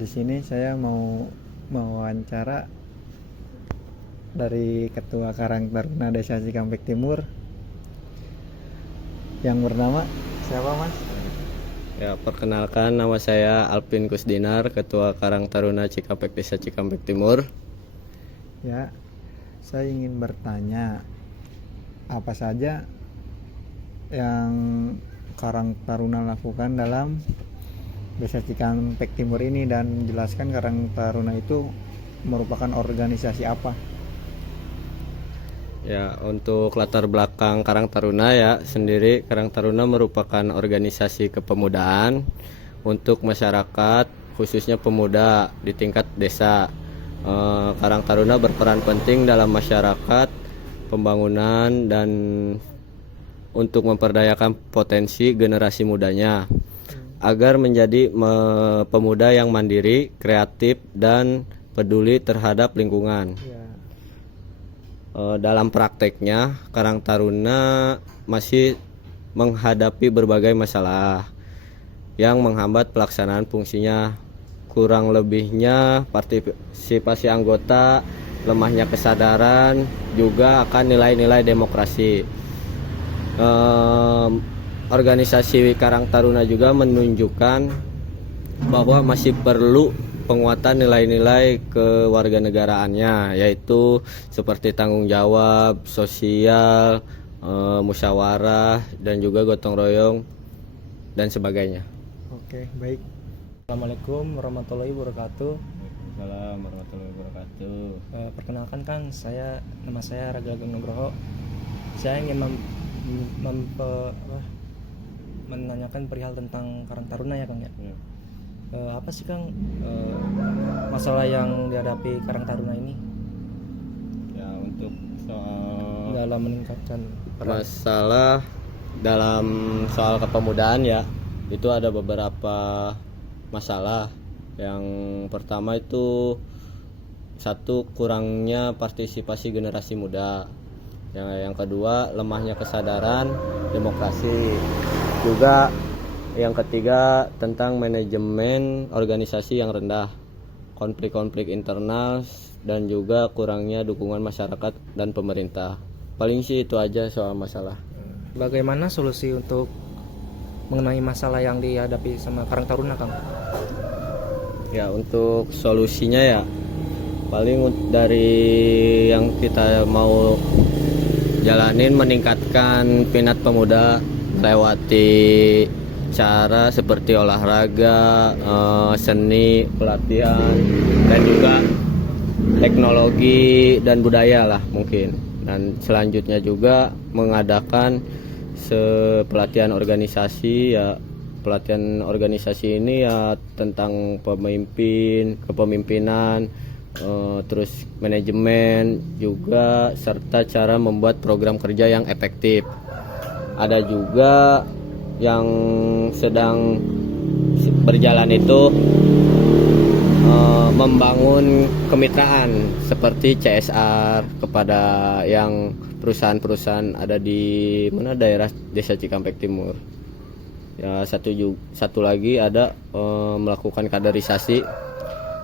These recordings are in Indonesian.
Di sini saya mau mewawancara dari Ketua Karang Taruna Desa Cikampek Timur yang bernama siapa, Mas? Ya, perkenalkan nama saya Alvin Kusdinar, Ketua Karang Taruna Cikampek Desa Cikampek Timur. Ya, saya ingin bertanya apa saja yang Karang Taruna lakukan dalam Desa Cikampek Timur ini, dan jelaskan Karang Taruna itu merupakan organisasi apa. Ya, untuk latar belakang Karang Taruna ya sendiri, Karang Taruna merupakan organisasi kepemudaan untuk masyarakat, khususnya pemuda di tingkat desa. Karang Taruna berperan penting dalam masyarakat, pembangunan, dan untuk memperdayakan potensi generasi mudanya agar menjadi pemuda yang mandiri, kreatif, dan peduli terhadap lingkungan. Ya. Dalam prakteknya, Karang Taruna masih menghadapi berbagai masalah yang menghambat pelaksanaan fungsinya. Kurang lebihnya partisipasi anggota, lemahnya kesadaran, juga akan nilai-nilai demokrasi. Organisasi Karang Taruna juga menunjukkan bahwa masih perlu penguatan nilai-nilai kewarganegaraannya, yaitu seperti tanggung jawab sosial, musyawarah, dan juga gotong royong dan sebagainya. Oke, baik. Assalamualaikum warahmatullahi wabarakatuh. Assalamualaikum warahmatullahi wabarakatuh. Perkenalkan nama saya Raga Agung Nugroho. Saya ingin menanyakan perihal tentang Karang Taruna ya, Kang ya. Apa sih, Kang, masalah yang dihadapi Karang Taruna ini Ya, untuk soal dalam meningkatkan masalah dalam soal kepemudaan ya, itu ada beberapa masalah. Yang pertama itu satu, kurangnya partisipasi generasi muda. Yang kedua, lemahnya kesadaran demokrasi. Juga yang ketiga, tentang manajemen organisasi yang rendah, konflik-konflik internal, dan juga kurangnya dukungan masyarakat dan pemerintah. Paling sih itu aja soal masalah. bagaimana solusi untuk mengenai masalah yang dihadapi sama Karang Taruna, Kang? Ya, untuk solusinya ya paling dari yang kita mau jalanin, meningkatkan minat pemuda lewati cara seperti olahraga, seni, pelatihan, dan juga teknologi dan budaya lah mungkin. Dan selanjutnya juga mengadakan pelatihan organisasi ya. Pelatihan organisasi ini ya tentang kepemimpinan, terus manajemen juga, serta cara membuat program kerja yang efektif. Ada juga yang sedang berjalan itu membangun kemitraan seperti CSR kepada yang perusahaan-perusahaan ada di daerah Desa Cikampek Timur. Ya, satu lagi ada melakukan kaderisasi.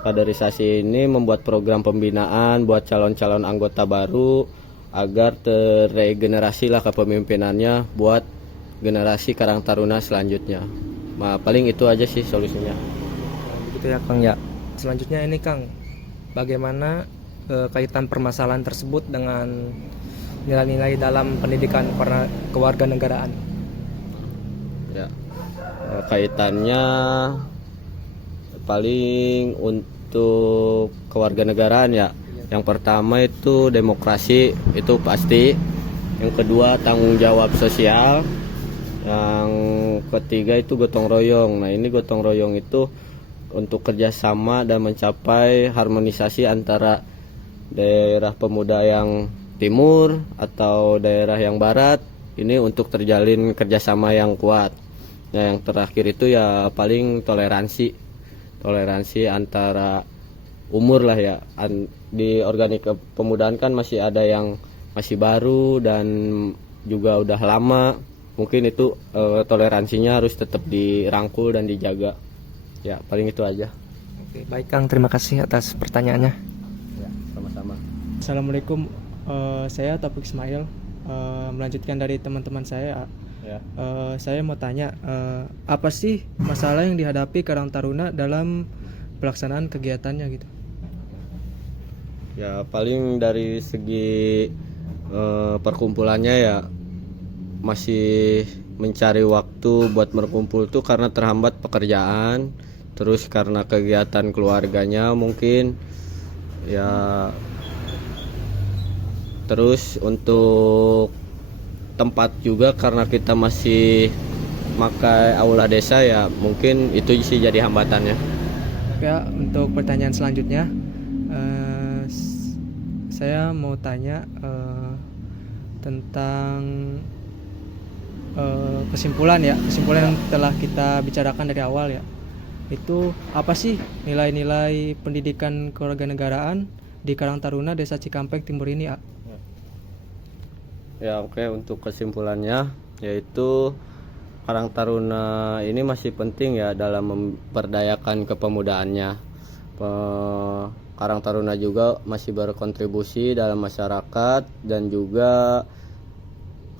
Kaderisasi ini membuat program pembinaan buat calon-calon anggota baru agar terregenerasi lah kepemimpinannya buat generasi Karang Taruna selanjutnya. Paling itu aja sih solusinya. Begitu ya, Kang ya. Selanjutnya ini, Kang, bagaimana kaitan permasalahan tersebut dengan nilai-nilai dalam pendidikan kewarganegaraan? Ya, kaitannya paling untuk kewarganegaraan ya. Yang pertama itu demokrasi, itu pasti. Yang kedua tanggung jawab sosial. Yang ketiga itu gotong royong. Nah, ini gotong royong itu untuk kerjasama dan mencapai harmonisasi antara daerah pemuda yang timur atau daerah yang barat. Ini untuk terjalin kerjasama yang kuat. Nah, yang terakhir itu ya paling toleransi antara umur lah ya. Di organik kepemudaan kan masih ada yang masih baru dan juga udah lama. Mungkin itu toleransinya harus tetap dirangkul dan dijaga. Ya, paling itu aja. Oke, baik Kang, terima kasih atas pertanyaannya. Ya, sama-sama. Assalamualaikum, saya Taufik Ismail, melanjutkan dari teman-teman saya. Ya. Saya mau tanya, apa sih masalah yang dihadapi Karang Taruna dalam pelaksanaan kegiatannya gitu? Ya paling dari segi perkumpulannya ya masih mencari waktu buat berkumpul tuh karena terhambat pekerjaan, terus karena kegiatan keluarganya mungkin ya, terus untuk tempat juga karena kita masih pakai aula desa ya mungkin itu sih jadi hambatannya. Oke, untuk pertanyaan selanjutnya, saya mau tanya tentang kesimpulan yang telah kita bicarakan dari awal ya. Itu apa sih nilai-nilai pendidikan kewarganegaraan di Karang Taruna Desa Cikampek Timur ini ya? Ya oke, untuk kesimpulannya yaitu Karang Taruna ini masih penting ya dalam memberdayakan kepemudaannya. Karang Taruna juga masih berkontribusi dalam masyarakat dan juga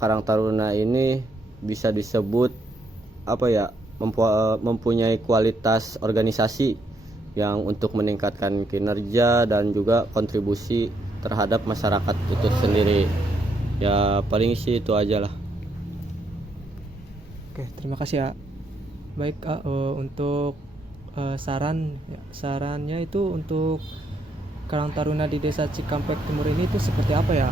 Karang Taruna ini bisa disebut mempunyai kualitas organisasi yang untuk meningkatkan kinerja dan juga kontribusi terhadap masyarakat itu sendiri. Ya paling sih itu aja lah. Oke, terima kasih ya. Baik, untuk sarannya itu untuk Karang Taruna di Desa Cikampek Timur ini itu seperti apa ya?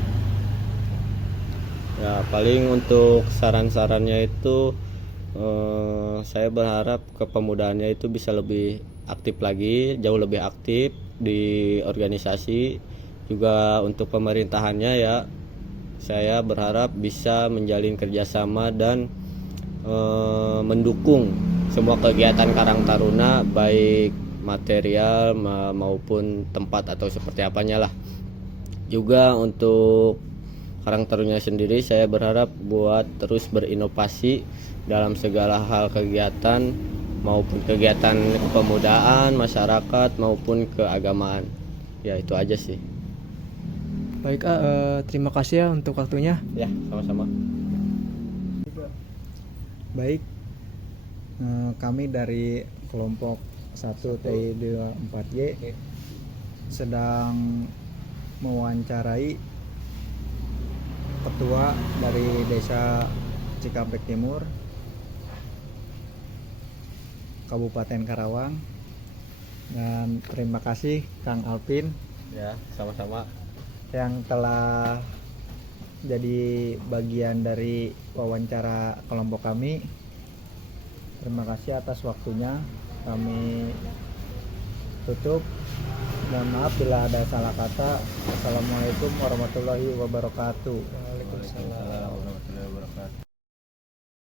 Ya paling untuk saran-sarannya itu saya berharap kepemudaannya itu bisa lebih aktif lagi, jauh lebih aktif di organisasi. Juga untuk pemerintahannya ya saya berharap bisa menjalin kerjasama dan mendukung semua kegiatan Karang Taruna baik material maupun tempat atau seperti apanya lah. Juga untuk Karang Taruna sendiri saya berharap buat terus berinovasi dalam segala hal kegiatan maupun kegiatan kepemudaan masyarakat maupun keagamaan. Ya itu aja sih. Baik, terima kasih ya untuk waktunya. Ya sama-sama. Baik, kami dari kelompok 1 TI24Y sedang mewawancarai ketua dari Desa Cikampek Timur, Kabupaten Karawang, dan terima kasih Kang Alvin Ya sama-sama. yang telah jadi bagian dari wawancara kelompok kami. Terima kasih atas waktunya. Kami tutup. Mohon maaf bila ada salah kata. Assalamualaikum warahmatullahi wabarakatuh. Waalaikumsalam.